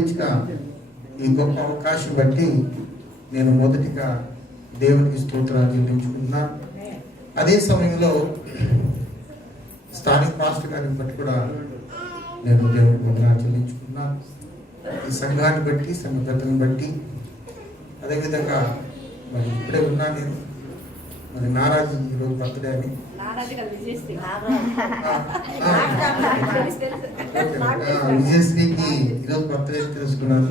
ఇచ్చిన ఈ గొప్ప అవకాశం బట్టి నేను మొదటిగా దేవునికి స్తోత్రాలు చెల్లించుకుంటున్నాను. అదే సమయంలో స్థానిక మాస్టర్ గారిని బట్టి కూడా నేను దేవునికి వందనాలు చెల్లించుకున్నాను. ఈ సంఘాన్ని బట్టి, సంఘ పెద్దలను బట్టి, అదేవిధంగా మరి ఇప్పుడే ఉన్నా నేను మరి నారాజు ఈరోజు బర్త్డే అని విజయశ్రీకి ఈరోజు బర్త్డే తెలుసుకున్నాను.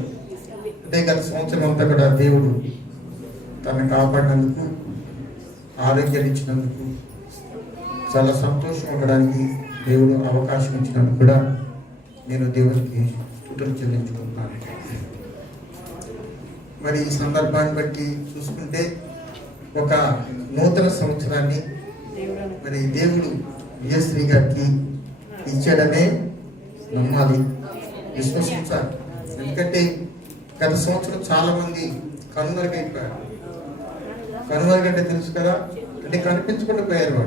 అంటే గత సంవత్సరం అంతా కూడా దేవుడు తనని కాపాడినందుకు, ఆరోగ్యాన్ని ఇచ్చినందుకు, చాలా సంతోషం ఉండడానికి దేవుడు అవకాశం ఇచ్చినందుకు కూడా నేను దేవునికి స్తుతులు చెల్లించుకుంటున్నాను. మరి ఈ సందర్భాన్ని బట్టి చూసుకుంటే ఒక నూతన సంవత్సరాన్ని మరి దేవుడు విజయశ్రీ గారికి ఇచ్చాడనే నమ్మాలి, విశ్వసించాలి. ఎందుకంటే గత సంవత్సరం చాలా మంది కనుమరుగైపోయారు. కనుమరుగంటే తెలుసు కదా, అంటే కనిపించకుండా పోయారు.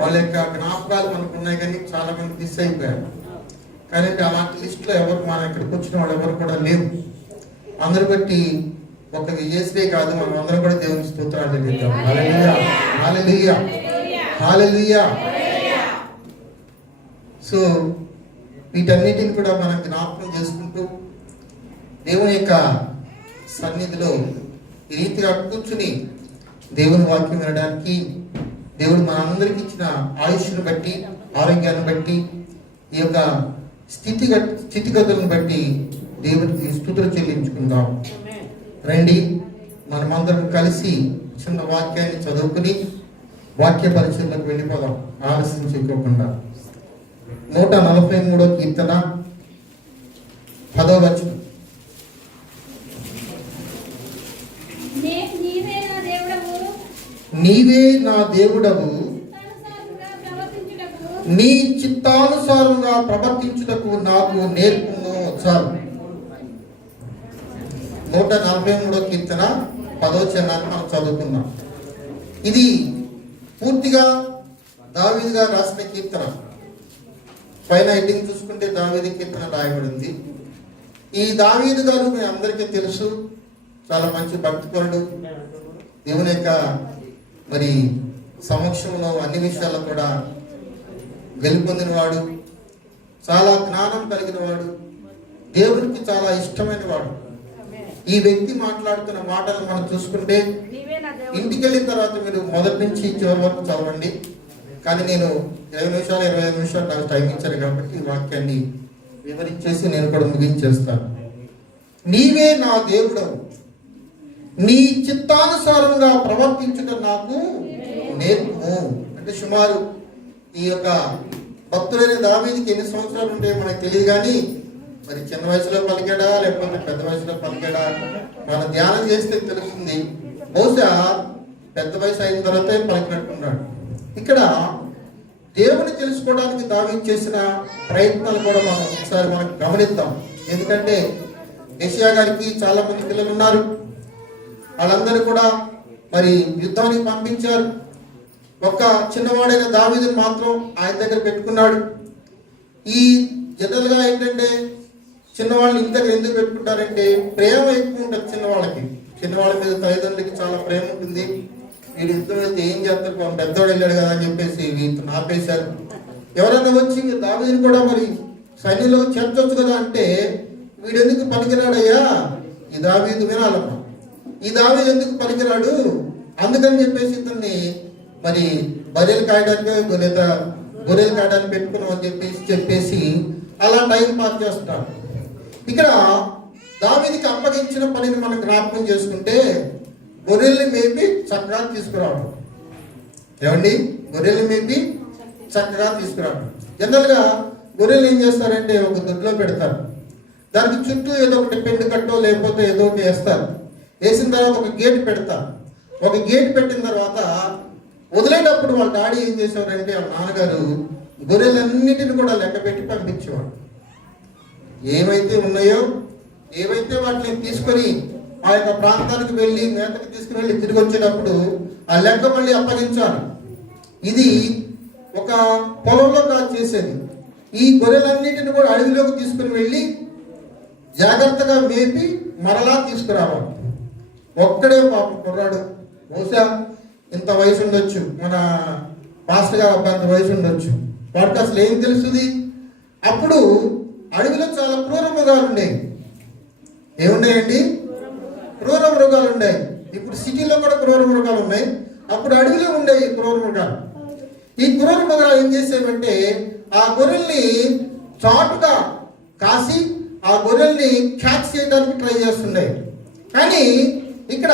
వాళ్ళ యొక్క జ్ఞాపకాలు మనకు ఉన్నాయి కానీ చాలా మంది మిస్ అయిపోయారు. కానీ అలాంటి లిస్టులో ఎవరు మన ఇక్కడికి వచ్చిన వాళ్ళు ఎవరు కూడా లేవు. అందరు బట్టి ఒక విజయశ్రీ కాదు, మనం అందరం కూడా దేవుని స్తోత్రాలు చెల్లిద్దాం. హల్లెలూయా, హల్లెలూయా, హల్లెలూయా. సో వీటన్నిటిని కూడా మనం జ్ఞాపకం చేసుకుంటూ దేవుని యొక్క సన్నిధిలో ఈ రీతిగా కూర్చుని దేవుని వాక్యం వినడానికి, దేవుడు మనందరికి ఇచ్చిన ఆయుష్ను బట్టి, ఆరోగ్యాన్ని బట్టి, ఈ యొక్క స్థితిగతులను బట్టి దేవునికి స్తుతులు చెల్లించుకుందాం. రండి, మనమందరం కలిసి చిన్న వాక్యాన్ని చదువుకుని వాక్య పరిచయంలోకి వెళ్ళిపోదాం ఆలస్యం చేయకోకుండా. 143వ కీర్తన 10వ వచనం. నీవే నా దేవుడవు, నీ చిత్తానుసారంగా ప్రవర్తించుటకు నాకు నేర్పును. చాలు. 143వ కీర్తన 10వ వచనాన్ని మనం చదువుకున్నాం. ఇది పూర్తిగా దావీదు గారు రాసిన కీర్తన. పైన హెడ్డింగ్ చూసుకుంటే దావీదు కీర్తన రాయబడింది. ఈ దావీదు గారు మీ అందరికీ తెలుసు, చాలా మంచి భక్తిపరుడు, దేవుని యొక్క మరి సమక్షంలో అన్ని విషయాల్లో కూడా గెలుపొందిన వాడు, చాలా జ్ఞానం కలిగిన వాడు, దేవునికి చాలా ఇష్టమైన వాడు. ఈ వ్యక్తి మాట్లాడుతున్న మాటలు మనం చూసుకుంటే ఇంటికి వెళ్ళిన తర్వాత మీరు మొదటి నుంచి చివరి వరకు చదవండి. కానీ నేను 20 నిమిషాలు 25 నిమిషాలు నాకు టైం ఇచ్చాను కాబట్టి ఈ వాక్యాన్ని వివరించేసి నేను కూడా ముగించేస్తాను. నీవే నా దేవుడవు, నీ చిత్తానుసారంగా ప్రవర్తించడం నాకు నేర్పు. అంటే సుమారు ఈ యొక్క భక్తుడైన దావీదుకి ఎన్ని సంవత్సరాలు ఉంటాయో మనకు తెలియదు, కానీ మరి చిన్న వయసులో పలికాడా లేకపోతే పెద్ద వయసులో పలికాడా మనం ధ్యానం చేస్తే తెలుస్తుంది. బహుశా పెద్ద వయసు అయిన తర్వాత పలికినట్టున్నాడు. ఇక్కడ దేవుని తెలుసుకోవడానికి దావీదు చేసిన ప్రయత్నాలు కూడా మనం ఒకసారి మనం గమనిద్దాం. ఎందుకంటే యెషయా గారికి చాలా మంది పిల్లలు ఉన్నారు. వాళ్ళందరూ కూడా మరి యుద్ధానికి పంపించారు. ఒక చిన్నవాడైన దావీదుని మాత్రం ఆయన దగ్గర పెట్టుకున్నాడు. ఈ జనరల్ గా ఏంటంటే చిన్నవాళ్ళని ఇంటి దగ్గర ఎందుకు పెట్టుకుంటారంటే ప్రేమ ఎక్కువ ఉంటుంది చిన్నవాళ్ళకి. చిన్నవాళ్ళ మీద తల్లిదండ్రులకి చాలా ప్రేమ ఉంటుంది. వీడు యుద్ధం వెళ్తే ఏం చేస్తారు, పెద్దవాడు వెళ్ళాడు కదా అని చెప్పేసి వీటిని ఆపేశారు. ఎవరైనా వచ్చి దావీదుని కూడా మరి సైన్యంలో చేర్చొచ్చు కదా అంటే వీడు ఎందుకు పనికిరాడయ్యా, ఈ దావీదు వినాలమ్మా, ఈ దావీదు ఎందుకు పనికిరాడు, అందుకని చెప్పేసి ఇతన్ని మరి బర్రెలు కాయడానికి లేదా గొర్రెలు కాయడానికి పెట్టుకున్నాం అని చెప్పేసి అలా టైం పాస్ చేస్తున్నారు. ఇక్కడ దావీదుకి అప్పగించిన పనిని మనం జ్ఞాపకం చేసుకుంటే గొర్రెల్ని మేపి చక్కగా తీసుకురావడం. ఏమండి, గొర్రెల్ని మేపి చక్కగా తీసుకురావడం. జనరల్గా గొర్రెలు ఏం చేస్తారంటే ఒక దొడ్లో పెడతారు, దానికి చుట్టూ ఏదో ఒకటి పెండు కట్టో లేకపోతే ఏదో ఒకటి వేస్తారు. వేసిన తర్వాత ఒక గేట్ పెడతారు. ఒక గేట్ పెట్టిన తర్వాత వదిలేటప్పుడు వాళ్ళ డాడీ ఏం చేసేవారంటే వాళ్ళ నాన్నగారు గొర్రెలన్నిటిని కూడా లెక్క పెట్టి పంపించేవాడు. ఏమైతే ఉన్నాయో ఏవైతే వాటిని తీసుకొని ఆ యొక్క ప్రాంతానికి వెళ్ళి మేతకు తీసుకుని వెళ్ళి తిరిగి వచ్చేటప్పుడు ఆ లెక్క మళ్ళీ అప్పగించాలి. ఇది ఒక పొలంలో కాదు చేసేది. ఈ గొర్రెలన్నిటిని కూడా అడవిలోకి తీసుకుని వెళ్ళి జాగ్రత్తగా మేపి మరలా తీసుకురావాలి. ఒక్కడే పాపం కుర్రాడు, బహుశా ఇంత వయసు ఉండొచ్చు, మన పాస్టర్ గారు అంత వయసు ఉండొచ్చు, వాడికి అసలు ఏం తెలుస్తుంది. అప్పుడు అడవిలో చాలా క్రూర మృగాలు ఉండేవి. ఏమున్నాయండి? క్రూర మృగాలు ఉన్నాయి. ఇప్పుడు సిటీలో కూడా క్రూర మృగాలు ఉన్నాయి, అప్పుడు అడవిలో ఉండేవి క్రూర మృగాలు. ఈ క్రూర మృగాలు ఏం చేసేవంటే ఆ గొర్రెల్ని చాటుగా కాసి ఆ గొర్రెల్ని క్యాచ్ చేయడానికి ట్రై చేస్తున్నాయి. కానీ ఇక్కడ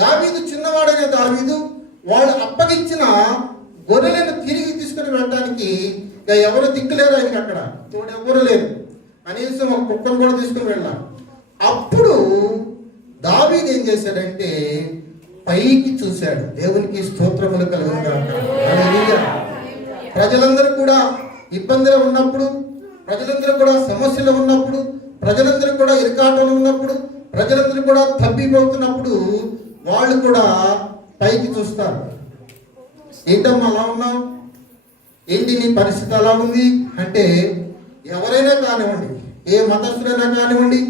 దావీదు, చిన్నవాడైన దావీదు, వాళ్ళు అప్పగించిన గొర్రెలను తిరిగి తీసుకుని వెళ్ళడానికి ఎవరు దిక్కులేరు. ఆయనకి అక్కడ తోడు ఎవరు లేరు, కనీసం ఒక కుక్కను కూడా తీసుకుని వెళ్ళాలి. అప్పుడు దావీదు ఏం చేశాడంటే పైకి చూశాడు. దేవునికి స్తోత్రములు కలుగునుగాక. హల్లెలూయా. ప్రజలందరూ కూడా ఇబ్బందులు ఉన్నప్పుడు, ప్రజలందరూ కూడా సమస్యలు ఉన్నప్పుడు, ప్రజలందరూ కూడా ఇరుకాటంలో ఉన్నప్పుడు, ప్రజలందరూ కూడా తప్పిపోతున్నప్పుడు వాళ్ళు కూడా పైకి చూస్తారు. ఏంటమ్మా అలా ఉన్నావు, ఏంటి నీ పరిస్థితి అలా ఉంది అంటే, ఎవరైనా కానివ్వండి, ఏ మతస్థుడైనా కానివ్వండి,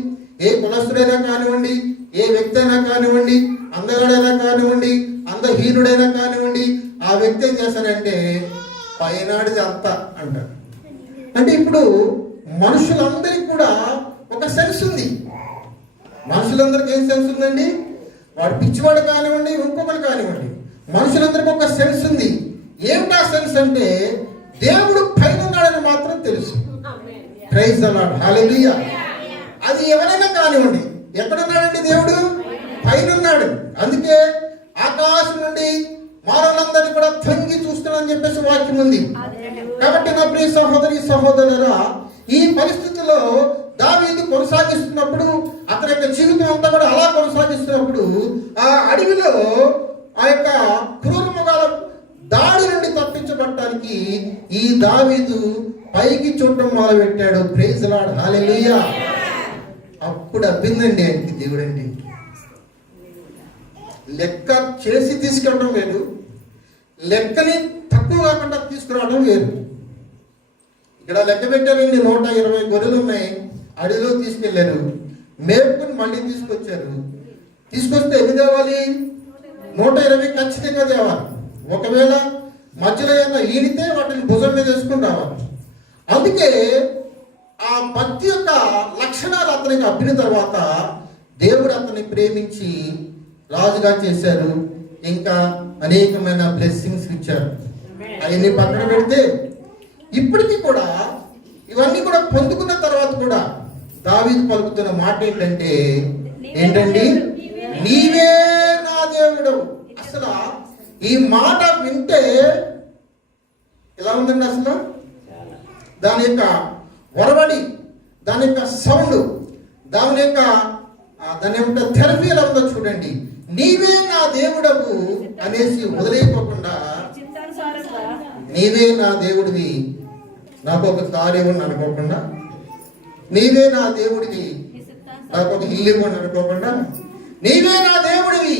ఏ కులస్థుడైనా కానివ్వండి, ఏ వ్యక్తి అయినా కానివ్వండి, అందగాడైనా కానివ్వండి, అందహీనుడైనా కానివ్వండి, ఆ వ్యక్తి ఏం చేస్తాడంటే పైనాడిది అంతా అంటారు. అంటే ఇప్పుడు మనుషులందరికీ కూడా ఒక సెన్స్ ఉంది. మనుషులందరికీ ఏం సెన్స్ ఉందండి? వాడు పిచ్చివాడు కానివ్వండి, ఇంకొకరు కానివ్వండి, మనుషులందరికీ ఒక సెన్స్ ఉంది. ఏమిటా సెన్స్ అంటే దేవుడు పైన ఉన్నాడని మాత్రం తెలుసు. Praise the lord. హల్లెలూయా. అది ఎవరైనా కానివ్వండి, ఎక్కడున్నాడండి? దేవుడు పైన ఉన్నాడు. అందుకే ఆకాశం నుండి మానవులందరినీ కూడా తొంగి చూస్తున్నాడని చెప్పేసి వాక్యం ఉంది. కాబట్టి నా ప్రియ సహోదరి సహోదరులారా, ఈ పరిస్థితుల్లో దావీదు కొనసాగిస్తున్నప్పుడు, అతని యొక్క జీవితం అంతా కూడా అలా కొనసాగిస్తున్నప్పుడు, ఆ అడవిలో ఆ యొక్క క్రూర మృగాల దాడి నుండి తప్పించబడటానికి ఈ దావీదు పైకి చూడటం మొదలుపెట్టాడు. Praise the lord. హల్లెలూయా. అప్పుడు అబ్బిందండి ఆయనకి దేవుడండి. లెక్క చేసి తీసుకెళ్ళడం వేరు, లెక్కని తక్కువ కాకుండా తీసుకురావడం వేరు. ఇక్కడ లెక్క పెట్టారండి, 120 గొర్రెలు ఉన్నాయి, అడవిలో తీసుకెళ్లారు, మేపుకుని మళ్ళీ తీసుకొచ్చారు. తీసుకొస్తే ఎన్ని తేవాలి? 120 ఖచ్చితంగా తేవాలి. ఒకవేళ మధ్యలో ఏమైనా ఈనితే వాటిని భుజం మీద వేసుకుని రావాలి. అందుకే ఆ భక్తి యొక్క లక్షణాలు అతనికి అబ్బిన తర్వాత దేవుడు అతన్ని ప్రేమించి రాజుగా చేశారు. ఇంకా అనేకమైన బ్లెస్సింగ్స్ ఇచ్చారు. అవన్నీ పక్కన పెడితే ఇప్పటికీ కూడా ఇవన్నీ కూడా పొందుకున్న తర్వాత కూడా దావీదు పలుకుతున్న మాట ఏంటండి? నీవే నా దేవుడు. అసలు ఈ మాట వింటే ఎలా ఉందండి? అసలు దాని యొక్క వరవడి, దాని యొక్క సౌండ్, దాని యొక్క థెరపీ ఎలా ఉందో చూడండి. నీవే నా దేవుడవు అనేసి వదిలేయకోకుండా, నీవే నా దేవుడివి, నాకు ఒక కార్యం అనుకోకుండా, నీవే నా దేవుడివి, నాకు ఒక ఇల్లు ఇవ్వని అనుకోకుండా, నీవే నా దేవుడివి,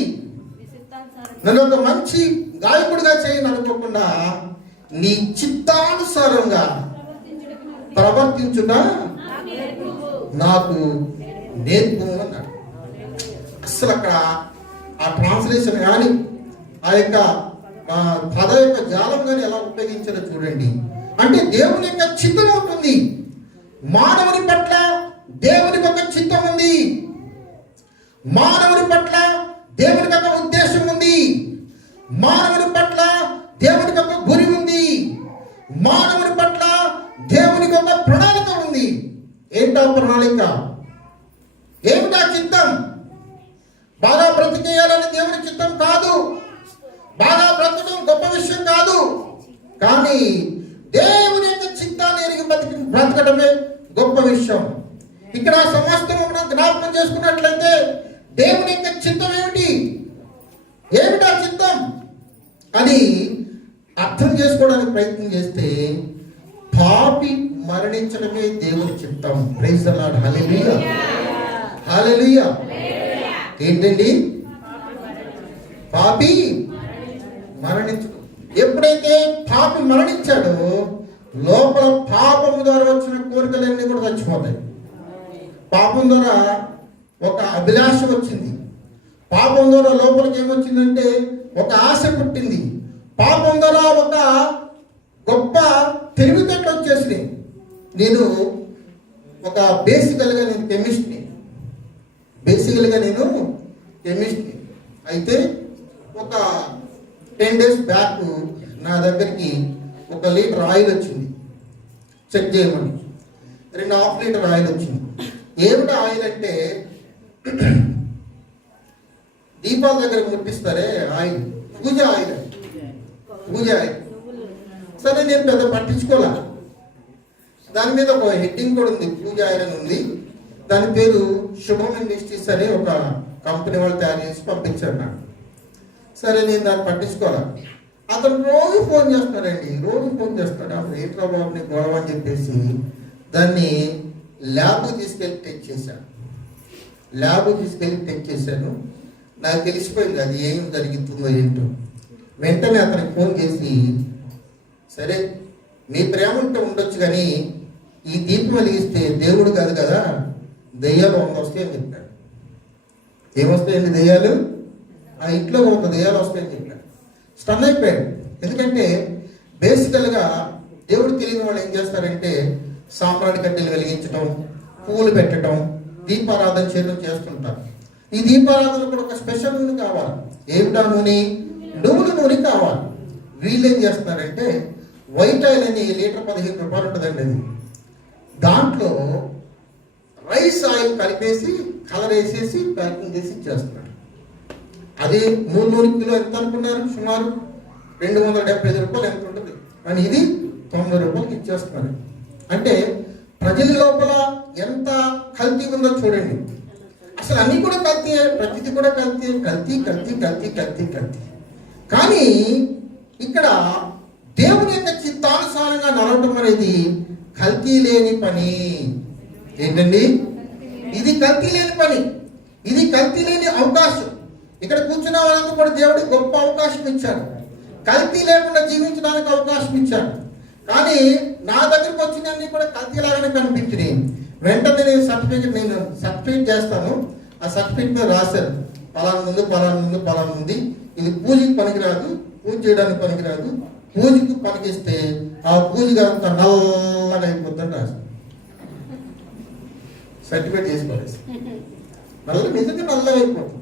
నన్ను ఒక మంచి గాయకుడిగా చేయని అనుకోకుండా, నీ చిత్తానుసారంగా ప్రవర్తించుట నాకు నేర్పు అన్నాడు. అసలు అక్కడ ఆ ట్రాన్స్లేషన్ కానీ, ఆ యొక్క పద యొక్క జాలం కానీ ఎలా ఉపయోగించారో చూడండి. అంటే దేవుని యొక్క చిత్తం ఉంటుంది. మానవుని పట్ల దేవునికి ఒక చిత్తం ఉంది, మానవుని పట్ల దేవునికి ఒక ఉద్దేశం ఉంది, మానవుని పట్ల దేవునికి ఒక గురి ఉంది, మానవుని పట్ల దేవునికి ఒక ప్రణాళిక ఉంది. ఏంటా ప్రణాళిక? ఏమిటా చిత్తం? బాగా బ్రతికేయాలని దేవుని చిత్తం కాదు, బాగా బ్రతకడం గొప్ప విషయం కాదు, కానీ దేవుని యొక్క చిత్తాన్ని ఎరిగి బ్రతకడమే గొప్ప విషయం. ఇక్కడ సమస్తం జ్ఞాపకం చేసుకున్నట్లయితే దేవుని యొక్క చిత్తం ఏమిటి, ఏమిటా చిత్తం అని అర్థం చేసుకోవడానికి ప్రయత్నం చేస్తే పాపి మరణించడమే దేవుని చిత్తం. Praise the lord. Hallelujah. Hallelujah. ఏంటండి? పాపి మరణించడం. ఎప్పుడైతే పాపి మరణించాడో లోపల పాపము ద్వారా వచ్చిన కోరికలన్నీ కూడా చచ్చిపోతాయి. పాపం ద్వారా ఒక అభిలాష వచ్చింది. పాపం ద్వారా లోపలికి ఏమొచ్చిందంటే ఒక ఆశ పుట్టింది. పాపం ద్వారా ఒక గొప్ప తెలివితేటలు వచ్చేసినాయి. నేను ఒక బేసికల్గా నేను కెమిస్ట్ని. అయితే ఒక 10 days బ్యాక్ నా దగ్గరికి 1 లీటర్ ఆయిల్ వచ్చింది, చెక్ చేయమని. 2.5 లీటర్ ఆయిల్ వచ్చింది. ఏమిటి ఆయిల్ అంటే దీపాల దగ్గర ముట్టిస్తారే ఆయిల్, పూజ ఆయిల్. సరే నేను పెద్ద పట్టించుకోలే. దాని మీద ఒక హెడ్డింగ్ కూడా ఉంది, పూజ ఆయిల్ అని ఉంది. దాని పేరు శుభం ఇండస్ట్రీస్ అనే ఒక కంపెనీ వాళ్ళు తయారు చేసి పంపించారు నాకు. సరే నేను దాన్ని పట్టించుకోలే. అతను రోజు ఫోన్ చేస్తాడు. అప్పుడు ఏంట్రా బాబు నీ గొడవ అని చెప్పేసి దాన్ని ల్యాబ్కి తీసుకెళ్ళి టెక్ చేశాను. నాకు తెలిసిపోయింది అది ఏం జరుగుతుందో ఏంటో. వెంటనే అతనికి ఫోన్ చేసి, సరే మీ ప్రేమ ఉంటే ఉండొచ్చు కానీ ఈ దీపం వెలిగిస్తే దేవుడు కాదు కదా, దెయ్యాలు 100 వస్తాయని చెప్పాడు. ఏమొస్తాయండి దెయ్యాలు? ఆ ఇంట్లో 100 దెయ్యాలు వస్తాయని చెప్పాడు. స్టన్ అయిపోయాడు. ఎందుకంటే బేసికల్గా దేవుడు తెలియని వాళ్ళు ఏం చేస్తారంటే సాంబ్రాణి కడ్డీలు వెలిగించడం, పువ్వులు పెట్టడం, దీపారాధన చేయడం చేస్తుంటారు. ఈ దీపారాధన కూడా ఒక స్పెషల్ నూనె కావాలి. ఏమిటా నూనె? నువ్వుల నూనె కావాలి. వీళ్ళు ఏం చేస్తారంటే వైట్ ఆయిల్ అని లీటర్ 15 రూపాయలు ఉంటుందండి. అది దాంట్లో రైస్ ఆయిల్ కలిపేసి కలర్ వేసేసి ప్యాకింగ్ చేసి ఇచ్చేస్తున్నారు. అది 3 కిలో ఎంత అనుకున్నారు? సుమారు 275 రూపాయలు ఎంత ఉంటుంది, కానీ ఇది 90 రూపాయలకి ఇచ్చేస్తున్నారు. అంటే ప్రజల లోపల ఎంత కల్తీ ఉందో చూడండి. అసలు అన్ని కూడా కల్తీ, ప్రతిది కూడా కల్తీ. కానీ ఇక్కడ దేవుని యొక్క చిత్తానుసారంగా నడవటం అనేది కల్తీ లేని పని. ఏంటండి? ఇది కల్తీ లేని పని, ఇది కల్తీ లేని అవకాశం. ఇక్కడ కూర్చున్న వాళ్ళంతా కూడా దేవుడి గొప్ప అవకాశం ఇచ్చాడు, కల్తీ లేకుండా జీవించడానికి అవకాశం ఇచ్చాడు. కానీ నా దగ్గరకు వచ్చినన్ని కూడా కల్తీ లాగానే కనిపించినాయి. వెంటనే నేను సర్టిఫికేట్ చేస్తాను. ఆ సర్టిఫికేట్ మీద రాశాను, పలానా ఉంది, ఇది పూజకి పనికిరాదు, పూజ చేయడానికి పనికిరాదు, పూజకి పనికిస్తే ఆ పూజగా అంత నల్లగా అయిపోద్దని రాశాను. సర్టిఫికేట్ చేసుకోలేదు. నిజంగా నల్లగా అయిపోతుంది.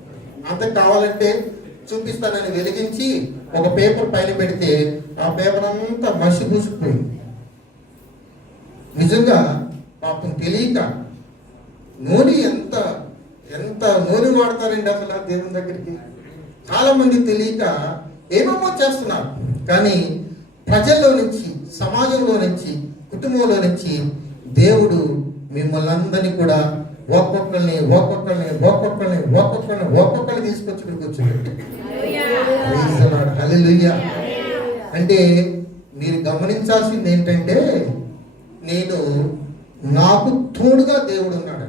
అంత కావాలంటే చూపిస్తానని వెలిగించి ఒక పేపర్ పైన పెడితే ఆ పేపర్ అంతా మసి పూసుకుపోయింది. నిజంగా పాపం తెలియక నూనె ఎంత నూనె వాడతారండి అసలు దేవుని దగ్గరికి. చాలా మంది తెలియక ఏమేమో చేస్తున్నారు. కానీ ప్రజల్లో నుంచి, సమాజంలో నుంచి, కుటుంబంలో నుంచి దేవుడు మిమ్మల్ని అందరినీ కూడా ఒక్కొక్కరిని తీసుకొచ్చి కూర్చోబెట్టి, హల్లెలూయా. అంటే మీరు గమనించాల్సింది ఏంటంటే నాకు తోడుగా దేవుడు ఉన్నాడు.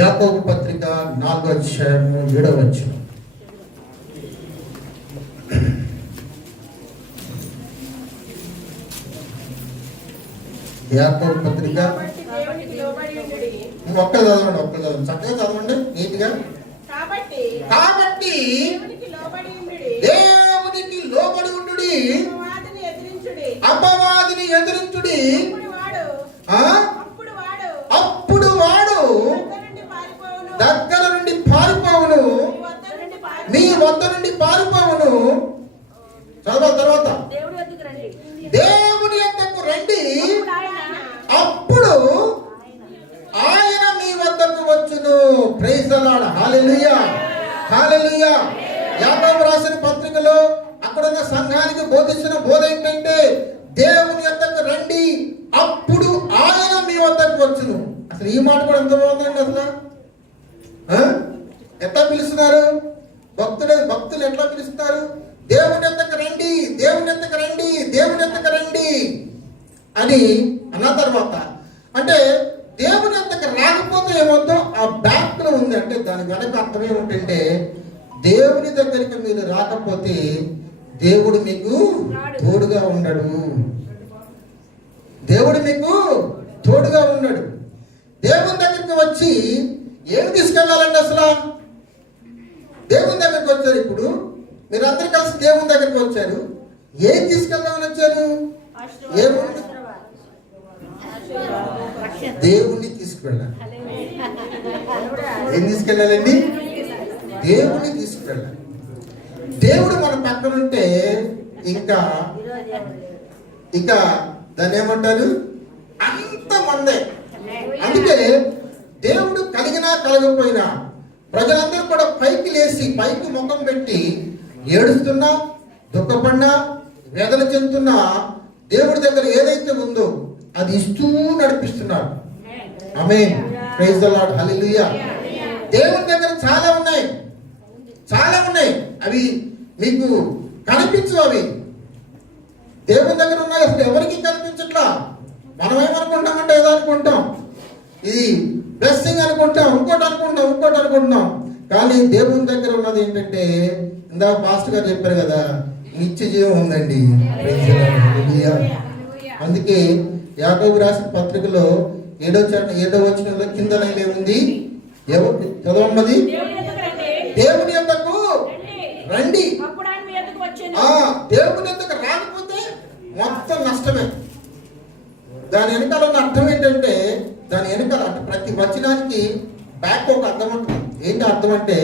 యాకోబు పత్రిక 4వ అధ్యాయం 7వ వచనం. యాకోబు పత్రిక ఒక్కరు చదవండి, చక్కగా చదవండి నీట్గా. కాబట్టి దేవునికి లోబడి ఉండుడి, అపవాదిని ఎదిరించుడి, అప్పుడు వాడు దగ్గర నుండి పారిపోవును, మీ వద్ద నుండి పారిపోవును. చదవాలి తర్వాత, దేవుని యొద్దకు రండి, అప్పుడు ఆయన మీ వద్దకు వచ్చును. Praise the lord. హల్లెలూయా. యాకోబు రాసిన పత్రికలో అక్కడున్న సంఘానికి బోధించిన బోధ ఏంటంటే దేవుని యొద్దకు రండి, అప్పుడు ఆయన మీ వద్దకు వచ్చును. అసలు ఈ మాట కూడా ఎంత బాగుందండి. అసలు ఎట్లా పిలుస్తున్నారు భక్తులు ఎట్లా పిలుస్తున్నారు? దేవుని యొద్దకు రండి అని అన్న తర్వాత, అంటే దేవుని యొద్దకు రాకపోతే ఏమవుతుందో ఆ బ్యాక్ లో ఉంది. అంటే దాని వెనక అర్థం ఏమిటంటే దేవుని దగ్గరికి మీరు రాకపోతే దేవుడు మీకు తోడుగా ఉండడు. దేవుని దగ్గరికి వచ్చి ఏమి తీసుకెళ్ళాలండి అసలు? దేవుని దగ్గరికి వచ్చారు. ఇప్పుడు మీరందరూ కలిసి దేవుని దగ్గరికి వచ్చారు. ఏం తీసుకెళ్దామని వచ్చారు? ఏముంది? దేవుణ్ణి తీసుకువెళ్ళాలి. ఏం తీసుకెళ్ళాలండి? దేవుణ్ణి తీసుకువెళ్ళాలి. దేవుడు మన పక్కన ఉంటే ఇంకా దాన్ని ఏమంటారు? అంత మందే. అందుకే దేవుడు కలిగినా కలగకపోయినా ప్రజలందరూ కూడా పైకి లేచి పైకి ముఖం పెట్టి ఏడుస్తున్నా, దుఃఖపడినా, వేదన చెందుతున్నా దేవుడి దగ్గర ఏదైతే ఉందో అది ఇస్తూ నడిపిస్తున్నారు. Amen. Praise the lord. Hallelujah. దేవుడి దగ్గర చాలా ఉన్నాయి. అవి మీకు కనిపించవు. అవి దేవుని దగ్గర ఉన్నాయి. అసలు ఎవరికి కనిపించట్లా. మనం ఏమనుకుంటామంటే ఏదో అనుకుంటాం, ఇది బ్లెస్సింగ్ అనుకుంటాం, ఇంకోటి అనుకుంటున్నాం. కానీ దేవుని దగ్గర ఉన్నది ఏంటంటే ఇందాక పాస్టర్ గారు చెప్పారు కదా, నిత్య జీవం ఉందండి. అందుకే యాకోబు రాసిన పత్రికలో 7వ వచనంలో కింద ఉంది, చదవమ్మది, దేవుని యొద్దకు రండి. దేవుని యొద్దకు రాకపోతే మొత్తం నష్టమే. దాని వెనకాల ఉన్న అర్థం ఏంటంటే, దాని వెనకాల అంటే ప్రతి వచనానికి బ్యాక్ ఒక అర్థం ఉంటుంది. ఏంటి అర్థం అంటే,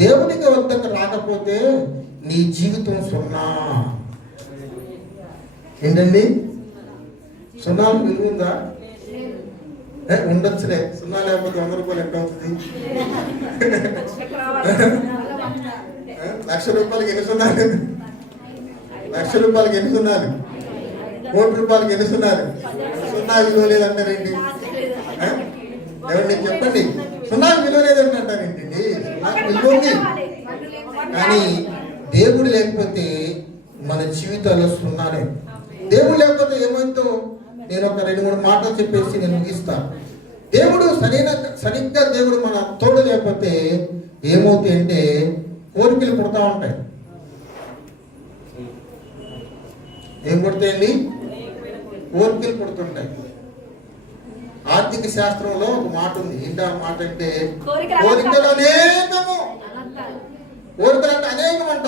దేవునికి వద్దకు రాకపోతే నీ జీవితం సున్నా. ఏంటండి? సున్నాలు విలువ ఉందా? ఉండొచ్చులే. సున్నా లేకపోతే 100 రూపాయలు ఎంత అవుతుంది? 1,00,000 రూపాయలకి ఎన్ని సున్నాలు? 1,00,000 రూపాయలకి ఎన్ని సున్నాలు? 1,00,00,000 రూపాయలకి ఎన్ని సున్నాలు? సున్నా విలువ లేదంటారేంటి? ఎవరిని చెప్పండి, సున్నా విలువ లేదంటారేంటండి? సున్నా విలువ ఉంది. కానీ దేవుడు లేకపోతే మన జీవితాల్లో సున్నానే. దేవుడు లేకపోతే ఏమైందో నేను ఒక 2-3 మాటలు చెప్పేసి నేను ముగిస్తాను. దేవుడు సరిగ్గా దేవుడు మన తోడు లేకపోతే ఏమవుతాయి అంటే కోరికలు పుడతా ఉంటాయి. ఏం పుడతాయండి? కోరికలు పుడుతుంటాయి. ఆర్థిక శాస్త్రంలో ఒక మాట ఉంది. ఏంటి ఆ మాట అంటే, కోరికలు అంటే అనేకం అంట.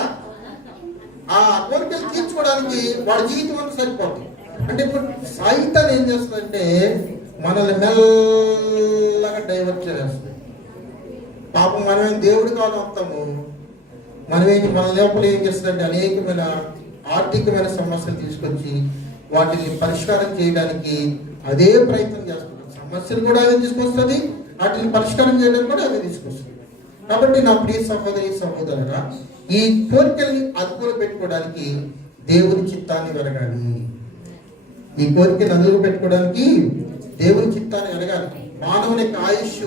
ఆ కోరికలు తీర్చుకోవడానికి వాడి జీవితం అంతా సరిపోతుంది. అంటే ఇప్పుడు సైతాన్ ఏం చేస్తుందంటే మనల్ని మెల్లగా డైవర్ట్ చేస్తుంది. పాపం మనమేం దేవుడి కాదు వస్తాము, మన లోపల ఏం చేస్తుందంటే అనేకమైన ఆర్థికమైన సమస్యలు తీసుకొచ్చి వాటిని పరిష్కారం చేయడానికి అదే ప్రయత్నం చేస్తుంది. సమస్యలు కూడా అదే తీసుకొస్తుంది, వాటిని పరిష్కారం చేయడానికి కూడా అదే తీసుకొస్తుంది. కాబట్టి నా ప్రియ సహోదరుడా, ఈ కోరికల్ని అదుపులో పెట్టుకోవడానికి దేవుని చిత్తాన్ని వెరగాలి. ఈ కోరికను అదుపులో పెట్టుకోవడానికి దేవుని చిత్తాన్ని వెరగాలి. మానవుని యొక్క ఆయుష్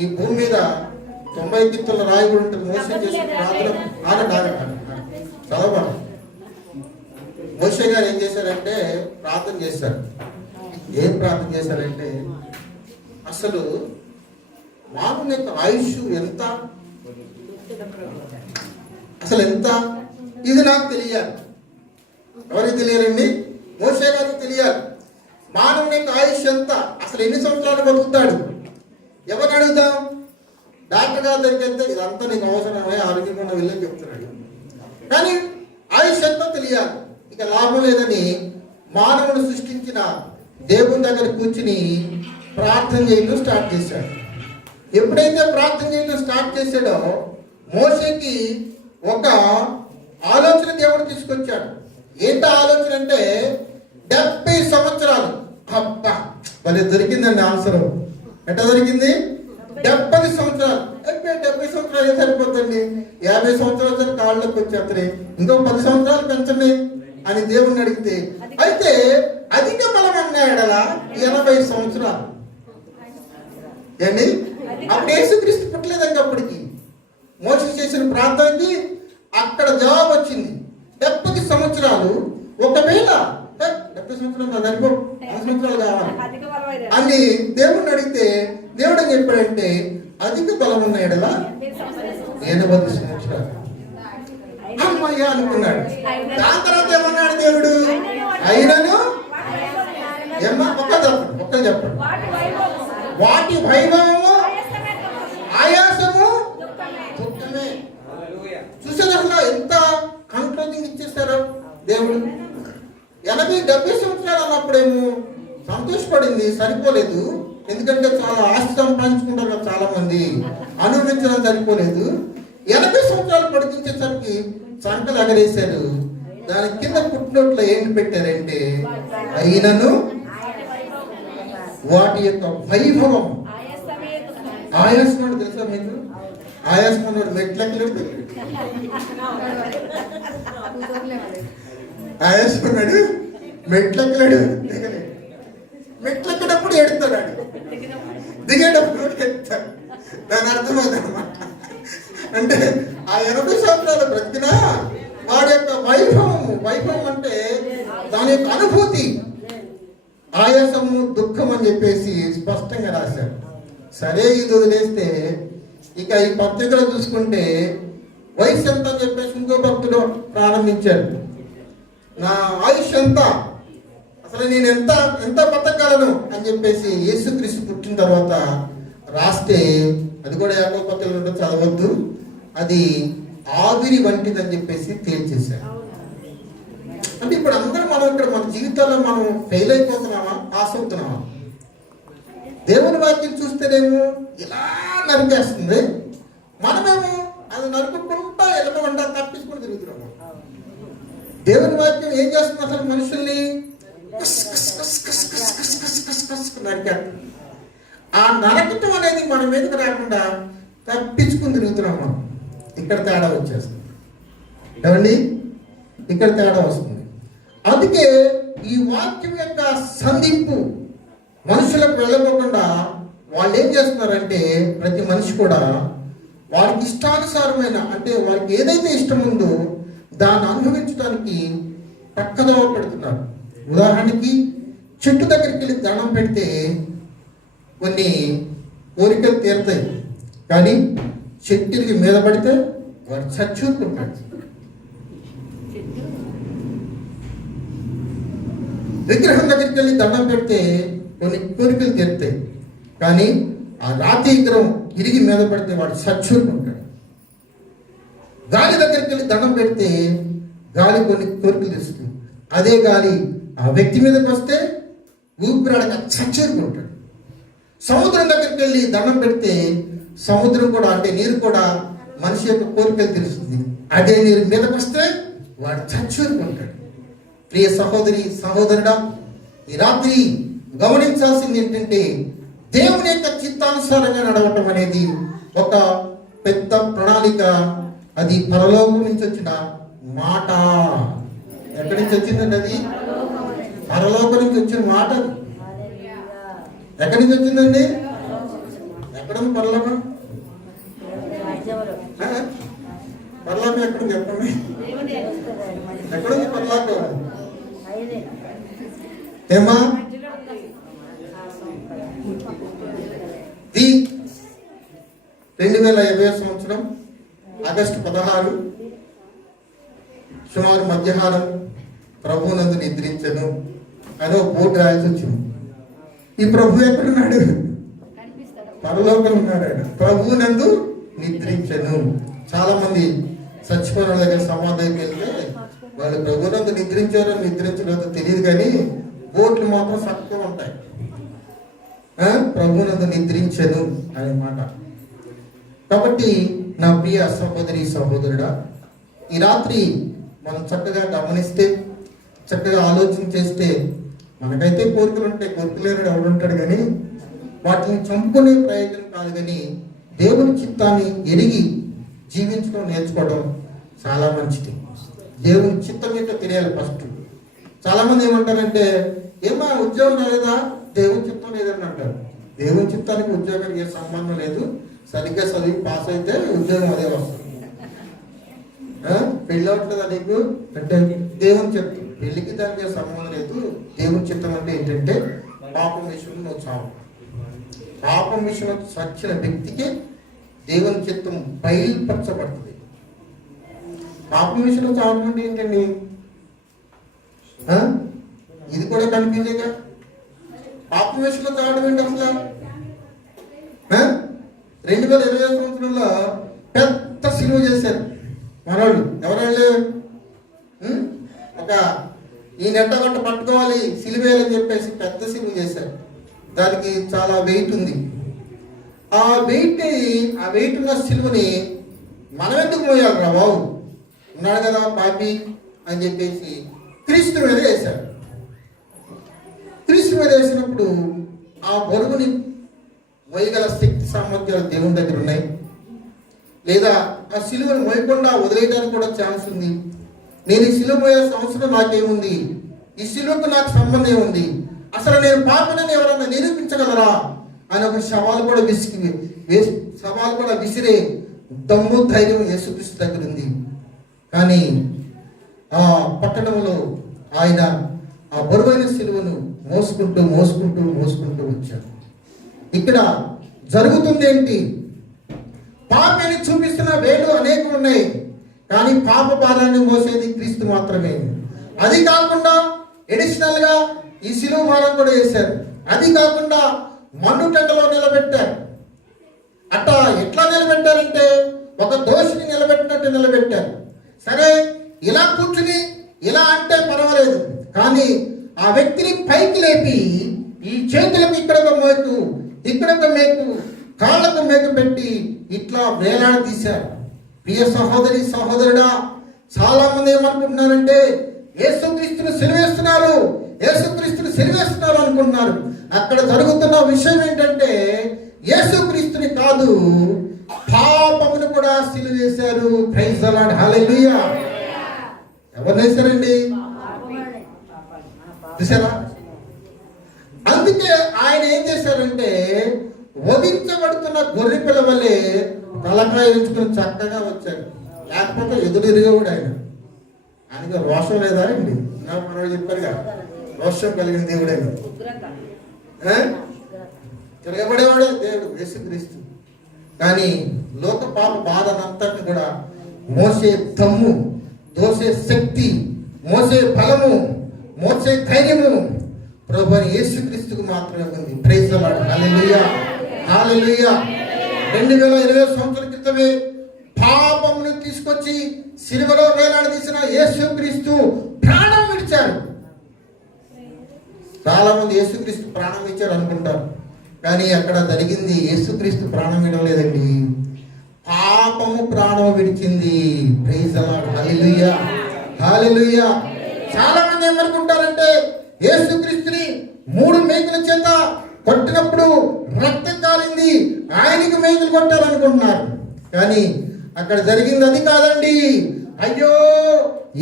ఈ భూమి మీద 90 కింతల రాయి కూడా ఉంటుంది. మోసే చేసిన ప్రార్థన చదవాలి. మోసే గారు ఏం చేశారంటే ప్రార్థన చేశారు. ఏం ప్రార్థన చేశారంటే, అసలు మానవుని యొక్క ఆయుష్ ఎంత, అసలు ఎంత, ఇది నాకు తెలియాలి. ఎవరికి తెలియాలండి? మోసే గారికి తెలియాలి. మానవుని యొక్క ఆయుష్ ఎంత, అసలు ఎన్ని సంవత్సరాలు బతుకుతాడు? ఎవరిని అడుగుతాం? డాక్టర్ గారి దగ్గరికి వెళ్తే ఇదంతా నీకు అవసరమే, ఆరోగ్యంగా వెళ్ళని చెప్తున్నాడు. కానీ ఆయుష్ ఎంతో తెలియాలి. ఇక లాభం లేదని మానవుడు సృష్టించిన దేవుని దగ్గర కూర్చుని ప్రార్థన చేయడం స్టార్ట్ చేశాడు. ఎప్పుడైతే ప్రార్థన చేయడం స్టార్ట్ చేశాడో మోషేకి ఒక ఆలోచన దేవుడు తీసుకొచ్చాడు. ఏంట ఆలోచన అంటే 70 సంవత్సరాలు. అబ్బా, మరి దొరికిందండి ఆన్సర్. ఎట్లా దొరికింది? 70 సంవత్సరాలు. 70 సంవత్సరాలు ఏం సరిపోతుంది? 50 సంవత్సరాలు సరే కాళ్ళకి వచ్చేస్తాయి, ఇంకో 10 సంవత్సరాలు పెంచండి అని దేవుణ్ణి అడిగితే, అయితే అధిక బలం అన్నాడలా 80 సంవత్సరాలు. ఏంటి? అప్పుడు యేసుక్రీస్తు పుట్టలేదండి. అప్పటికి మోషే చేసిన ప్రార్థనకి అక్కడ జవాబు వచ్చింది. 70 సంవత్సరాలు. ఒకవేళ 70 సంవత్సరాలు సరిపో, 10 సంవత్సరాలు కావాలి అని దేవుణ్ణి అడిగితే దేవుడు ఏం చెప్పాడంటే, అధిక బలం ఉన్న ఎడలా 80 సంవత్సరాలు. అమ్మయ్య అనుకున్నాడు. దాని తర్వాత ఏమన్నాడు దేవుడు? అయినను ఒక్క చెప్పండి వాటి వైభవము ఆయాసము దుఃఖమే. చూసారు అసలు ఎంత కంట్రోలింగ్ ఇచ్చేస్తారో దేవుడు. 80-70 సంవత్సరాలు అన్నప్పుడేమో సంతోషపడింది, సరిపోలేదు. ఎందుకంటే చాలా ఆస్తి సంపాదించుకుంటారు కదా చాలా మంది, అనుభవించడం సరిపోలేదు. 80 సంవత్సరాలు పడికించేసరికి సంకలు ఎగరేశారు. దాని కింద పుట్టినట్లు ఏంటి పెట్టారంటే అయినను వాటి యొక్క వైభవం. ఆయాసం అంటే తెలుసా మీకు? ఆయాసం అన్నాడు మెట్లెక్కలేడు, ఆయాసం అన్నాడు మెట్లెక్కలేడు, మెట్లెక్కడప్పుడు ఎడతాడు, దిగేటప్పుడు ఎడతాడు. దాని అర్థమవుతుందన్నమాట. అంటే ఆ 80 సంవత్సరాలు బ్రతికినా వాడి యొక్క వైభవం అంటే దాని యొక్క అనుభూతి ఆయాసము దుఃఖం అని చెప్పేసి స్పష్టంగా రాశారు. సరే ఇది వదిలేస్తే ఇక ఈ పత్రికలో చూసుకుంటే వయసు ఎంత అని చెప్పేసి ఇంకో భక్తుడు ప్రారంభించారు. నా ఆయుష్ ఎంత, అసలు నేను ఎంత ఎంత బతకగలను అని చెప్పేసి యేసుక్రీస్తు పుట్టిన తర్వాత రాస్తే, అది కూడా యాకోబు పత్రికలో చదవద్దు, అది ఆవిరి వంటిదని చెప్పేసి తేల్చేశారు. అంటే ఇప్పుడు అందరూ మనం ఇక్కడ మన జీవితాల్లో మనం ఫెయిల్ అయిపోతున్నామా, పాస్ అవుతున్నామా? దేవుని వాక్యం చూస్తేనేమో ఇలా నరికేస్తుంది, మనమేమో అది నరుకుంటా ఎలమంటా తప్పించుకుని తిరుగుతున్నాము. దేవుని వాక్యం ఏం చేస్తుంది? అసలు మనుషుల్ని నరికేస్తుంది. ఆ నరకటం అనేది మన మీదకి రాకుండా తప్పించుకుని తిరుగుతున్నాం మనం. ఇక్కడ తేడా వచ్చేస్తుంది ఏమండి, ఇక్కడ తేడా వస్తుంది. అందుకే ఈ వాక్యం యొక్క సంధింపు మనుషులకు వెళ్ళకోకుండా వాళ్ళు ఏం చేస్తున్నారంటే ప్రతి మనిషి కూడా వారికి ఇష్టానుసారమైన, అంటే వారికి ఏదైతే ఇష్టం ఉందో దాన్ని అనుభవించడానికి పక్కదోవ పెడుతున్నారు. ఉదాహరణకి చెట్టు దగ్గరికి వెళ్ళి దండం పెడితే కొన్ని కోరికలు తీరుతాయి, కానీ చెట్టుకి మీద పడితే వాడు చచ్చుకుంటాడు. విగ్రహం దగ్గరికి వెళ్ళి దండం పెడితే కొన్ని కోరికలు తీరుతాయి, కానీ ఆ రాతి విగ్రహం ఇరిగి మీద పడితే వాడు చచ్చుకుంటాడు. గాలి దగ్గరికి వెళ్ళి దండం పెడితే గాలి కొన్ని కోరికలు తీస్తుంది, అదే గాలి ఆ వ్యక్తి మీదకి వస్తే ఊపిరాడక చచ్చుకుంటాడు. సముద్రం దగ్గరికి వెళ్ళి దండం పెడితే సముద్రం కూడా, అంటే నీరు కూడా మనిషి యొక్క కోరికలు తెలుస్తుంది, అదే నీరు మీదకి వస్తే వాడు చచ్చుకుంటాడు. ప్రియ సహోదరి సహోదరుడా, ఈ రాత్రి గమనించాల్సింది ఏంటంటే దేవుని యొక్క చిత్తానుసారంగా నడవటం అనేది ఒక పెద్ద ప్రణాళిక. అది పరలోకం నుంచి వచ్చిన మాట. ఎక్కడి నుంచి వచ్చిందండి? అది పరలోకం నుంచి వచ్చిన మాట. ఎక్కడి నుంచి వచ్చిందండి? ఎక్కడ పరలోకం? పరలోకం ఎక్కడ చెప్పండి? ఎక్కడుంది పరలోకం? ఏమా? 2020 సంవత్సరం ఆగస్టు 16 సుమారు మధ్యాహ్నం ప్రభువునందు నిద్రించను అని ఒక బోర్డు రాయాల్సి వచ్చింది. ఈ ప్రభు ఎక్కడున్నాడు? పరలోకం ఉన్నాడు. ఆయన ప్రభువునందు నిద్రించను. చాలా మంది చచ్చిపోయిన దగ్గర సమాధికి వెళ్తే వాళ్ళు ప్రభువునందు నిద్రించారో నిద్రించలేదో తెలియదు, కానీ బోట్లు మాత్రం చక్కగా ఉంటాయి. ప్రభువునందు నిద్రించను అనే మాట. కాబట్టి నా ప్రియ సహోదరి సహోదరుడా, ఈ రాత్రి మనం చక్కగా గమనిస్తే, చక్కగా ఆలోచన చేస్తే, మనకైతే కోరికలు ఉంటాయి, కోరికలేరు ఎవడుంటాడు, కానీ వాటిని చంపుకునే ప్రయోజనం కాదు, కానీ దేవుని చిత్తాన్ని ఎరిగి జీవించడం నేర్చుకోవడం చాలా మంచిది. దేవుని చిత్తం ఏంటో తెలియాలి ఫస్ట్. చాలా మంది ఏమంటారంటే, ఏమా ఉద్యోగం రాలేదా? దేవుని చిత్తం లేదని అంటారు. దేవుని చిత్తానికి ఉద్యోగానికి ఏ సంబంధం లేదు, సరిగ్గా చదివి పాస్ అయితే ఉద్యోగం అదే వస్తుంది. పెళ్ళి అవట్లేదా నీకు అంటే దేవుని చిత్తం. పెళ్లికి దానికి సంబంధం లేదు. దేవుని చిత్తం అంటే ఏంటంటే పాపం విషయంలో నువ్వు చావు. పాపం విషయంలో చచ్చిన వ్యక్తికి దేవుని చిత్తం బయలుపరచబడుతుంది. పాపం విషయంలో చావడం అంటే ఏంటండి? ఇది కూడా కనిపించేగా. పాపం విషయంలో చావడం ఏంటి అసలు? 2020 సంవత్సరంలో పెద్ద సిలువ చేశారు మనోళ్ళు. ఎవరండి? ఒక ఈ నెట్టగొట్ట పట్టుకోవాలి సిలువేయాలని చెప్పేసి పెద్ద సిలువ చేశారు. దానికి చాలా వెయిట్ ఉంది. ఆ వెయిట్ ఉన్న సిలువని మనం ఎందుకు మోయాలి రా బాబు, ఉన్నాడు కదా పాపి అని చెప్పేసి క్రీస్తు మీద వేశాడు. క్రీస్తు మీద వేసినప్పుడు ఆ బరువుని మోయగల శక్తి సామర్థ్యాలు దేవుని దగ్గర ఉన్నాయి. లేదా ఆ సిలువను మోయకుండా వదిలేయడానికి కూడా ఛాన్స్ ఉంది. నేను ఈ సిలువ మోయాల్సిన అవసరం నాకేముంది, ఈ సిలువకు నాకు సంబంధం ఉంది, అసలు నేను పాపనని ఎవరన్నా నిరూపించగలరా అని ఒక సవాలు కూడా విసిరే దమ్ము ధైర్యం యేసుక్రీస్తు దగ్గర ఉంది. కానీ ఆ పట్టణంలో ఆయన ఆ బరువైన సిలువను మోసుకుంటూ వచ్చాడు. ఇక్కడ జరుగుతుంది ఏంటి? పాపని చూపిస్తున్న వేలు అనేకం ఉన్నాయి, కానీ పాప భారాన్ని మోసేది క్రీస్తు మాత్రమే. అది కాకుండా ఎడిషనల్ గా ఈ సిలువ భారం కూడా వేశారు. అది కాకుండా మన్నుటెండలో నిలబెట్టారు. అట్లా ఎట్లా నిలబెట్టారంటే ఒక దోషిని నిలబెట్టినట్టు నిలబెట్టారు. సరే, ఇలా కూర్చుని ఇలా అంటే పర్వాలేదు, కానీ ఆ వ్యక్తిని పైకి లేపి ఈ చేతులకు ఇక్కడొక మేకు, ఇక్కడొక మేకు, కాళ్ళకు మేకు పెట్టి ఇట్లా వేలాడి తీశారు. ప్రియ సహోదరి సహోదరుడా, చాలా మంది ఏమనుకుంటున్నారంటే యేసుక్రీస్తుని సిలువేస్తున్నారు అనుకుంటున్నారు. అక్కడ జరుగుతున్న విషయం ఏంటంటే యేసుక్రీస్తుని కాదు, పాపమును కూడా సిలువేశారు. ప్రైజ్ ది లార్డ్, హల్లెలూయా. ఎవరు వేశారండి? చూసారా? అందుకే ఆయన ఏం చేశారంటే వధించబడుతున్న గొర్రె పిల్ల వల్లే తలకాయ ఉంచుకొని చక్కగా వచ్చాడు. లేకపోతే ఎదురుగా ఆయనకి రోషం లేదా అండి? మనవాడు చెప్పారుగా, రోషం కలిగిన దేవుడైన తిరగబడేవాడే దేవుడు యేసుక్రీస్తు. కానీ లోక పాప బాధనంతటిని కూడా మోసే దమ్ము, దోసే శక్తి, మోసే బలము, మోసే ధైర్యము ప్రభువైన యేసుక్రీస్తుకు మాత్రమే ఉంది. ప్రైజ్ ది లార్డ్, హల్లెలూయా, హల్లెలూయా. 2020 సంవత్సరాల క్రితమే పాపమును తీసుకొచ్చి సిలువలో వేలాడదీసిన యేసుక్రీస్తు ప్రాణం విడిచారు. చాలా మంది యేసుక్రీస్తు ప్రాణం ఇచ్చారు అనుకుంటారు, కానీ అక్కడ జరిగింది యేసుక్రీస్తు ప్రాణం విడవలేదండి, పాపము ప్రాణం విడిచింది. ప్రైజ్ ది లార్డ్, హల్లెలూయా, హల్లెలూయా. చాలా మంది ఏమనుకుంటారంటే యేసుక్రీస్తుని 3 మేకుల చేత కొట్టినప్పుడు రక్తం కాలింది, ఆయనకి మేకులు కొట్టారనుకుంటున్నారు. కానీ అక్కడ జరిగింది అది కాదండి. అయ్యో,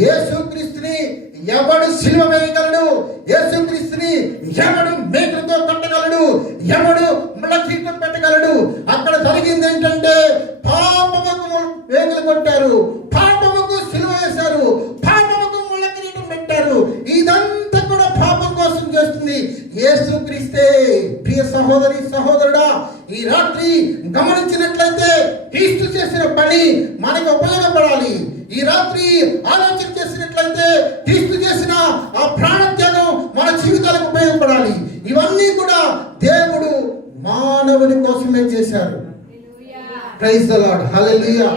యేసుక్రీస్తుని ఎవడు సిలువ వేయగలడు, యేసుక్రీస్తుని ఎవడు మేకులతో కొట్టగలడు, ఎవడు ముళ్ళ కిరీటం పెట్టగలడు? అక్కడ జరిగింది ఏంటంటే పాపముకు మేకులు కొట్టారు, పాపముకు సిలువ వేశారు, పాపముకు ముళ్ళ కిరీటం పెట్టారు. ఇదంతా కూడా పాపం కోసం చేస్తుంది యేసుక్రీస్తే. ప్రియ సహోదరి సహోదరుడా, ఈ రాత్రి గమనించినట్లయితే క్రీస్తు చేసిన పని మనకు ఉపయోగపడాలి. ఈ రాత్రి ఆలోచన చేసినట్లయితే క్రీస్తు చేసిన ఆ ప్రాణత్యాగం మన జీవితాలకు ఉపయోగపడాలి. ఇవన్నీ కూడా దేవుడు మానవుని కోసమే చేశారు. ప్రైజ్ ది లార్డ్, హల్లెలూయా.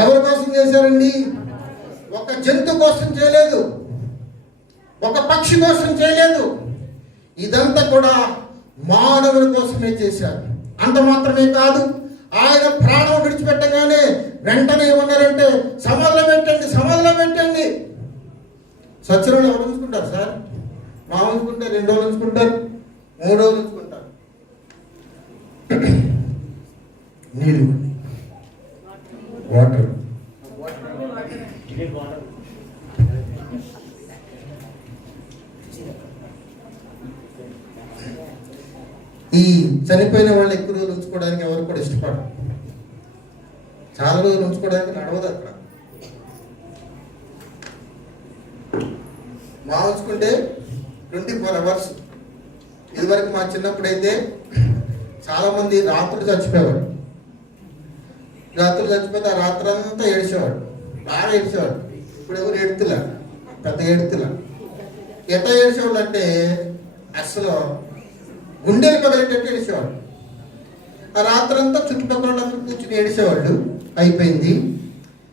ఎవరి కోసం చేశారండి? ఒక జంతు కోసం చేయలేదు, ఒక పక్షి కోసం చేయలేదు. ఇదంతా కూడా మానవుని కోసమే చేశారు. అంత మాత్రమే కాదు, ఆయన ప్రాణం విడిచిపెట్టగానే వెంటనే ఏమన్నారంటే సమాధిలో పెట్టండి. సత్యనారాయణ ఎవరు ఉంచుకుంటారు సార్? మా ఉంచుకుంటే 2 రోజులు ఉంచుకుంటారు, 3 రోజులు ఉంచుకుంటారు. నీళ్ళు, వాటర్, ఈ చనిపోయిన వాళ్ళు ఎక్కువ రోజులు ఉంచుకోవడానికి ఎవరు కూడా ఇష్టపడరు. చాలా రోజులు ఉంచుకోవడానికి నడవదు. అక్కడ మా ఉంచుకుంటే 24 అవర్స్. ఇదివరకు మా చిన్నప్పుడు అయితే చాలా మంది రాత్రులు చచ్చిపోయేవాడు. రాత్రులు చచ్చిపోతే ఆ రాత్రి అంతా ఏడ్చేవాడు, బాగా ఏడ్చేవాడు. ఇప్పుడు ఎవరు ఏడుతులా, పెద్ద ఏడుతులా. ఎట్లా ఏడ్చేవాళ్ళు అంటే అసలు గుండెలు పగలేటట్టు ఏడ్చేవాడు. ఆ రాత్రంతా చుట్టుపక్కల వాళ్ళందరూ కూర్చుని ఏడిసేవాళ్ళు. అయిపోయింది.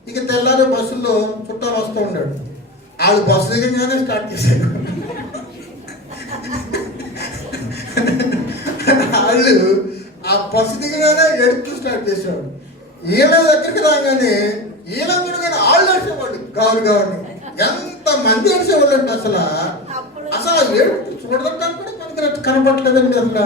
ఇక తెల్లారే బస్సుల్లో చుట్టాలు వస్తూ ఉన్నాడు. వాళ్ళు బస్సు దిగగానే స్టార్ట్ చేశాడు. వాళ్ళు ఆ బస్సు దిగగానే ఎడుతూ స్టార్ట్ చేసేవాడు. ఈయన దగ్గరికి రాగానే ఈయనందరూ కానీ వాళ్ళు ఏడ్చేవాళ్ళు. గారు ఎంత మంది ఏడ్చేవాళ్ళు అంటే అసలు ఏడుపు చూడడానికి కూడా మనకి కనపడలేదండి. అసలు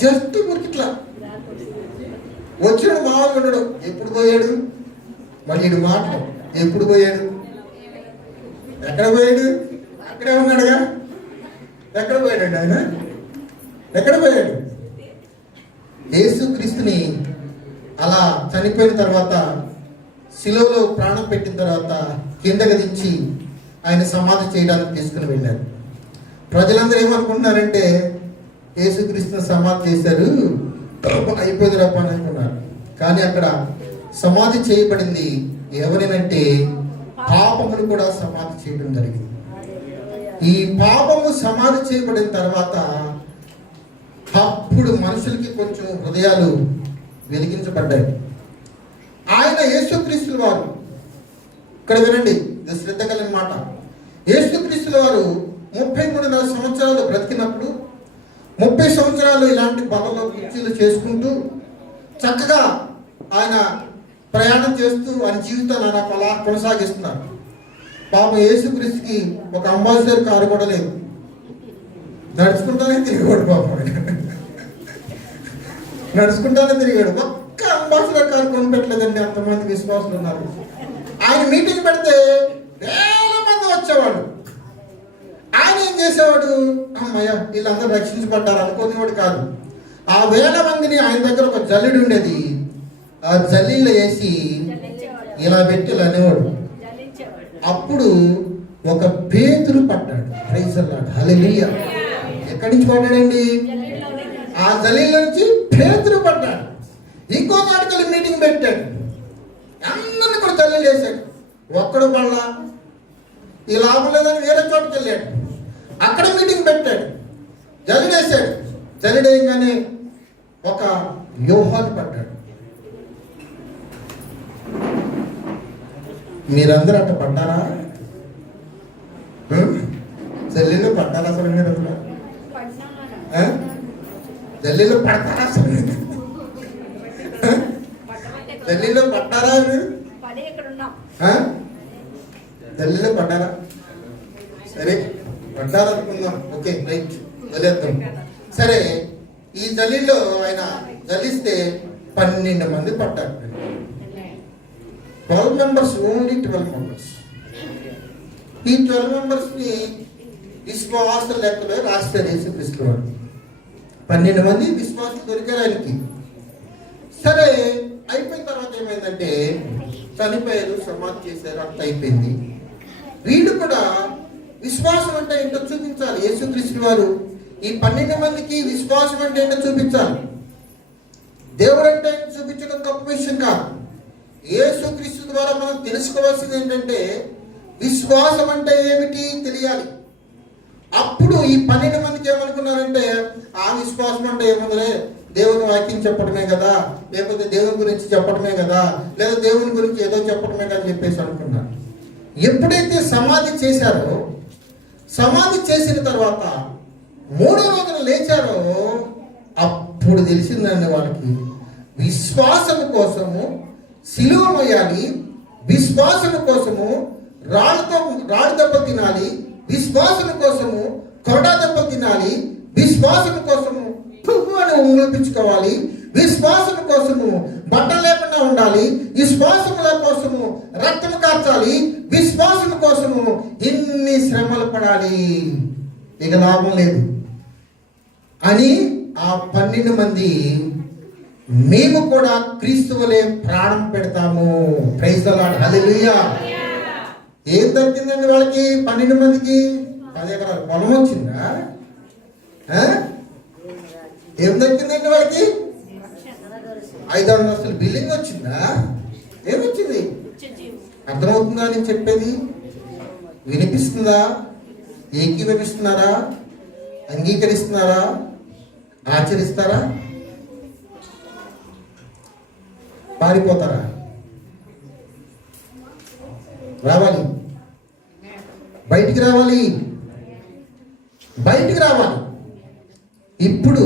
జస్ట్ ఇట్లా వచ్చాడు. మామూలుగా ఉన్నాడు. ఎప్పుడు పోయాడు మళ్ళీ ఇడు మాటలు. ఎప్పుడు పోయాడు, ఎక్కడ పోయాడు, అక్కడే ఉన్నాడుగా. ఎక్కడ పోయాడు ఆయన, ఎక్కడ పోయాడు? యేసుక్రీస్తుని అలా చనిపోయిన తర్వాత, శిలువలో ప్రాణం పెట్టిన తర్వాత కిందకి దించి ఆయన సమాధి చేయడానికి తీసుకుని వెళ్ళారు. ప్రజలందరూ ఏమనుకుంటున్నారంటే యేసుక్రీస్తుని సమాధి చేశారు, అయిపోయింది రా పని అనుకున్నారు. కానీ అక్కడ సమాధి చేయబడింది ఎవరినంటే పాపమును కూడా సమాధి చేయడం జరిగింది. ఈ పాపము సమాధి చేయబడిన తర్వాత అప్పుడు మనుషులకి కొంచెం హృదయాలు వెలిగించబడ్డాయి. ఆయన యేసుక్రీస్తుల వారు, ఇక్కడ వినండి, ఇది శ్రద్ధ కలిగిన మాట. యేసుక్రీస్తుల వారు 33 సంవత్సరాలు బ్రతికినప్పుడు 30 సంవత్సరాలు ఇలాంటి బలలో కుర్చీలు చేసుకుంటూ చక్కగా ఆయన ప్రయాణం చేస్తూ ఆయన జీవితాన్ని ఆయన అలా కొనసాగిస్తున్నారు. పాప యేసుక్రీస్తుకి ఒక అంబాసిడర్ కారు కూడా లేదు, నడుచుకుంటానే తిరిగాడు. పాపం నడుచుకుంటానే తిరిగాడు. ఒక్క అంబాసిడర్ కారు కొనిపెట్టలేదండి. అంతమంది విశ్వాసులు ఉన్నారు. ఆయన మీటింగ్ పెడితే వేల మంది వచ్చేవాడు. ఆయన ఏం చేసేవాడు, అమ్మయ్య వీళ్ళందరూ రక్షించబడ్డారు అనుకునేవాడు కాదు. ఆ వేల మందిని ఆయన దగ్గర ఒక జల్లిడి ఉండేది, ఆ జల్లీలో వేసి ఇలా పెట్టి ఇలా అనేవాడు. అప్పుడు ఒక పేతురు పడ్డాడు. ప్రైజ్ ది లార్డ్, హల్లెలూయా. ఎక్కడి నుంచి పడ్డాడండి? ఆ జల్లీలో నుంచి పేతురు పడ్డాడు. ఇంకో నాటికల్ మీటింగ్ పెట్టాడు. అందరిని కూడా జల్లీలు వేశాడు. ఒక్కడు పడలా. ఈ లాభం లేదని వేరే చోటుకి వెళ్ళాడు. అక్కడ మీటింగ్ పెట్టాడు, జల్లిడేశాడు. జల్లిడేయగానే ఒక యోహాను పడ్డాడు. మీరందరూ అట్ట పడ్డారా? జల్లీలో పడ్డారా అసలు? మీరు జల్లీలో పడతారా అసలు? జల్లీలో పడ్డారా? మీరు జల్లీలో పడ్డారా? సరే పడ్డారు అనుకుందాం. ఓకే రైట్, వదిలేద్దాం. సరే, ఈ జల్లీలో ఆయన జల్లిస్తే 12 మంది పడ్డారు. 12 మెంబర్స్, ఓన్లీ 12 మెంబర్స్. ఈ 12 మెంబర్స్ ని విశ్వాస లెక్కలో రాస్తారు యేసుక్రీస్తు వారు. 12 మంది విశ్వాసం దొరికారు ఆయనకి. సరే, అయిపోయిన తర్వాత ఏమైందంటే చనిపోయారు, సమాధి చేశారు, అంత అయిపోయింది. వీళ్ళు కూడా విశ్వాసం అంటే ఏంటో చూపించాలి. యేసుక్రీస్తు వారు ఈ 12 మందికి విశ్వాసం అంటే ఏంటో చూపించాలి. దేవుడు అంటే చూపించడం గొప్ప విషయం కాదు. యేసుక్రీస్తు ద్వారా మనం తెలుసుకోవాల్సింది ఏంటంటే విశ్వాసం అంటే ఏమిటి తెలియాలి. అప్పుడు ఈ 12 మందికి ఏమనుకున్నారంటే ఆ విశ్వాసం అంటే ఏముందిలే, దేవుని వాక్యం చెప్పడమే కదా, లేకపోతే దేవుని గురించి చెప్పడమే కదా, లేదా దేవుని గురించి ఏదో చెప్పడమే కదా అని చెప్పేసి అనుకున్నారు. ఎప్పుడైతే సమాధి చేశారో, సమాధి చేసిన తర్వాత 3వ రోజున లేచారో అప్పుడు తెలిసిందండి వాళ్ళకి విశ్వాసం కోసము సిలువ మోయాలి, విశ్వాసం కోసము రాళ్ళు దెబ్బ తినాలి, విశ్వాసం కోసము కొరడా దెబ్బ తినాలి, విశ్వాసం కోసము అని ఉంగలిపించుకోవాలి, విశ్వాసం కోసము బట్టలు లేకుండా ఉండాలి, విశ్వాసముల కోసము రక్తం కార్చాలి, విశ్వాసం కోసము ఇన్ని శ్రమలు పడాలి, ఇక లాభం లేదు అని ఆ 12 మంది మేము కూడా క్రీస్తు వలె ప్రాణం పెడతాము. ప్రైజ్ ది లార్డ్, హల్లెలూయా. ఏం దక్కిందండి వాళ్ళకి? 12 మందికి 10 ఎకరాల పొలం వచ్చిందా? ఏం దక్కిందండి వాళ్ళకి? 5 అంతస్తుల బిల్డింగ్ వచ్చిందా? ఏమొచ్చింది? అర్థమవుతుందా నేను చెప్పేది? వినిపిస్తుందా? ఏకీభవిస్తున్నారా? అంగీకరిస్తున్నారా? ఆచరిస్తారా? పారిపోతారా? రావాలి, బయటికి రావాలి, బయటికి రావాలి. ఇప్పుడు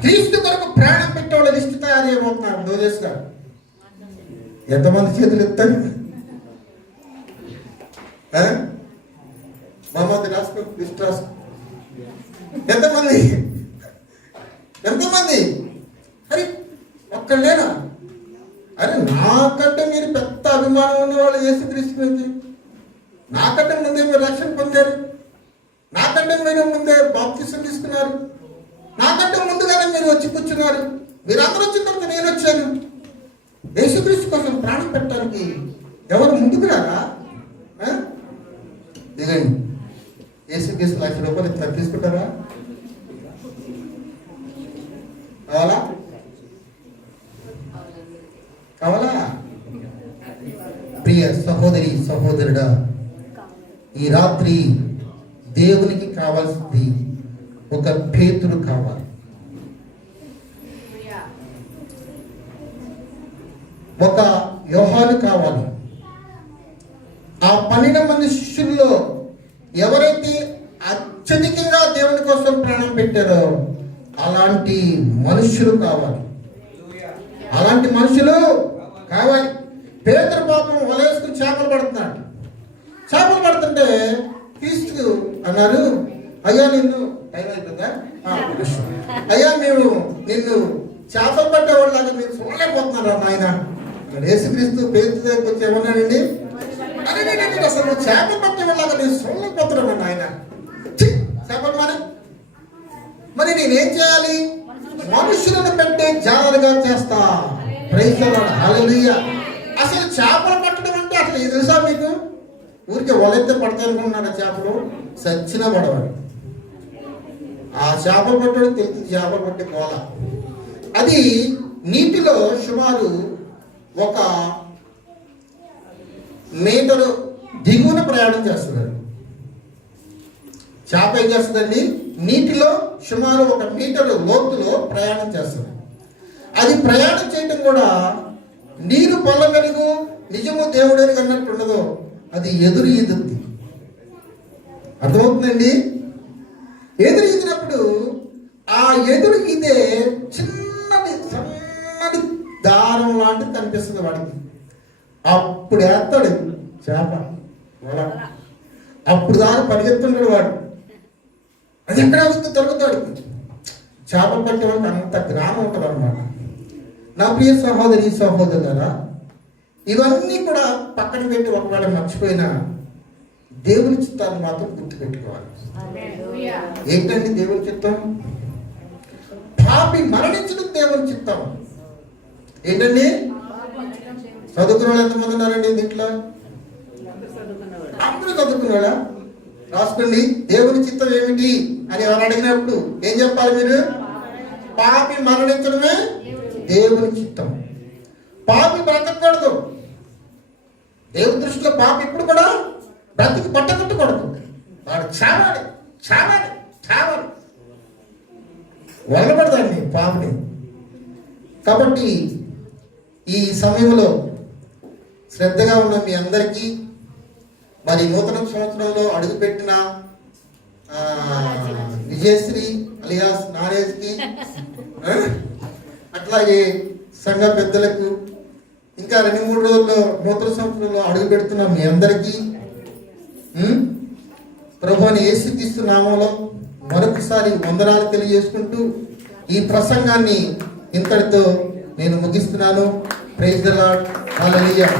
క్రీస్తు కొరకు ప్రాణం పెట్టేవాళ్ళ లిస్ట్ తయారు చేయబోతున్నారు మోసెస్ గారు. ఎంతమంది చేతులు ఎత్తారు? మహమ్మద్ రాసుకో, లిస్ట్ రాసుకో. ఎంతమంది? ఎంతమంది? అరే ఒక్కళ్ళేనా? అరే నాకంటే మీరు పెద్ద అభిమానం ఉన్న వాళ్ళు యేసుక్రీస్తు మీద, నాకంటే ముందే మీరు రక్షణ పొందారు, నాకంటే మీరు ముందే బాప్తిసం తీసుకున్నారు, నాకంటే ముందుగానే మీరు వచ్చి కూర్చున్నారు. మీరు అందరూ వచ్చిన తర్వాత నేను వచ్చాను. యేసుక్రీస్తు కోసం ప్రాణం పెట్టడానికి ఎవరు ముందుకు రారా? దిగండి. యేసుక్రీస్తు ₹1,00,000 ఇట్లా తీసుకుంటారా? కావాలా? కావాలా? ప్రియ సహోదరి సహోదరుడా, ఈ రాత్రి దేవునికి కావాల్సింది ఒక పేతురు కావాలి, ఒక యోహాను కావాలి. ఆ 12 మంది శిష్యుల్లో ఎవరైతే అత్యధికంగా దేవుని కోసం ప్రాణం పెట్టారో అలాంటి మనుషులు కావాలి, అలాంటి మనుషులు కావాలి. పేతురు పాపం వలేసుకుని చేపలు పడుతున్నాడు. చేపలు పడుతుంటే క్రీస్తు అన్నారు, అయ్యా నిన్ను టైం అయిపోతుందా? అయ్యా మేము నిన్ను చేపలు పట్టేవాళ్ళగా మీరు చూడలేకపోతున్నారా నాయన? యేసుక్రీస్తు పేతురు దగ్గరికి వచ్చి ఏమన్నాడండి? అసలు నువ్వు చేపలు పట్టేవాళ్ళగా నేను చూడలేకపోతున్నాను నాయన. చేపలు మరి నేనేం చేయాలి? మనుషులను పెట్టే జాగ్రత్తగా చేస్తా. ప్రైజ్ ది లార్డ్, హల్లెలూయా. అసలు చేపలు పట్టడం అంటే అసలు ఇది తెలుసా మీకు? ఊరికే వలెత్తే పడతాయి అనుకుంటున్నాడు. చేపలు సచ్చిన పడవాడు. ఆ చేపలు పట్టడం తెలుస్తుంది, చేపలు పట్టే కోల. అది నీటిలో సుమారు 1 మీటరు దిగువన ప్రయాణం చేస్తున్నాడు. చేప ఏం చేస్తుందండి? నీటిలో సుమారు 1 మీటరు లోతులో ప్రయాణం చేస్తుంది. అది ప్రయాణం చేయటం కూడా నీరు పొల్ల వెలుగు నిజము దేవుడని అన్నట్టు ఉండదు, అది ఎదురు ఈదుద్ది. అర్థమవుతుందండి? ఎదురు ఈదినప్పుడు ఆ ఎదురు ఈదే చిన్నది సన్నది దారం లాంటిది కనిపిస్తుంది వాడికి. అప్పుడు వేస్తాడు చేప వల. అప్పుడు దాని పరిగెత్తుంటాడు వాడు. అది ఎక్కడ దొరుకుతాడు. చేపలు పట్టేవాడికి అంత గ్రామం ఉంటుంది అన్నమాట. నా ప్రియ సహోదరి సహోదరులారా, ఇవన్నీ కూడా పక్కన పెట్టి ఒకవేళ మర్చిపోయినా దేవుని చిత్తాన్ని మాత్రం గుర్తుపెట్టుకోవాలి. ఏంటండి దేవుని చిత్తం? పాపి మరణించడం దేవుని చిత్తం. ఏంటండి? చదువుకున్న వాళ్ళు ఎంతమంది ఉన్నారండి దీంట్లో? అందరూ చదువుకున్నాడా? రాసుకోండి. దేవుని చిత్తం ఏమిటి అని ఎవరు అడిగినప్పుడు ఏం చెప్పాలి మీరు? పాపి మరణించడమే దేవుని చిత్తం. పాపి బ్రతకూడదు. దేవుని దృష్టిలో పాపి ఇప్పుడు కూడా బ్రతికి పట్టకట్టకూడదు. వాడు చావాలి, చావాలి, చావాలి. వదలబడదండి పాపిని. కాబట్టి ఈ సమయంలో శ్రద్ధగా ఉన్న మీ అందరికీ, మరి నూతన సంవత్సరంలో అడుగుపెట్టిన విజయశ్రీ అలియాస్ నారేజ్కి, అట్లాగే సంఘ పెద్దలకు, ఇంకా 2-3 రోజుల్లో నూతన సంవత్సరంలో అడుగు పెడుతున్న మీ అందరికీ ప్రభువుని యేసుక్రీస్తు నామములో మరొకసారి వందనాలు తెలియజేసుకుంటూ ఈ ప్రసంగాన్ని ఇంతటితో నేను ముగిస్తున్నాను. Praise the lord, hallelujah.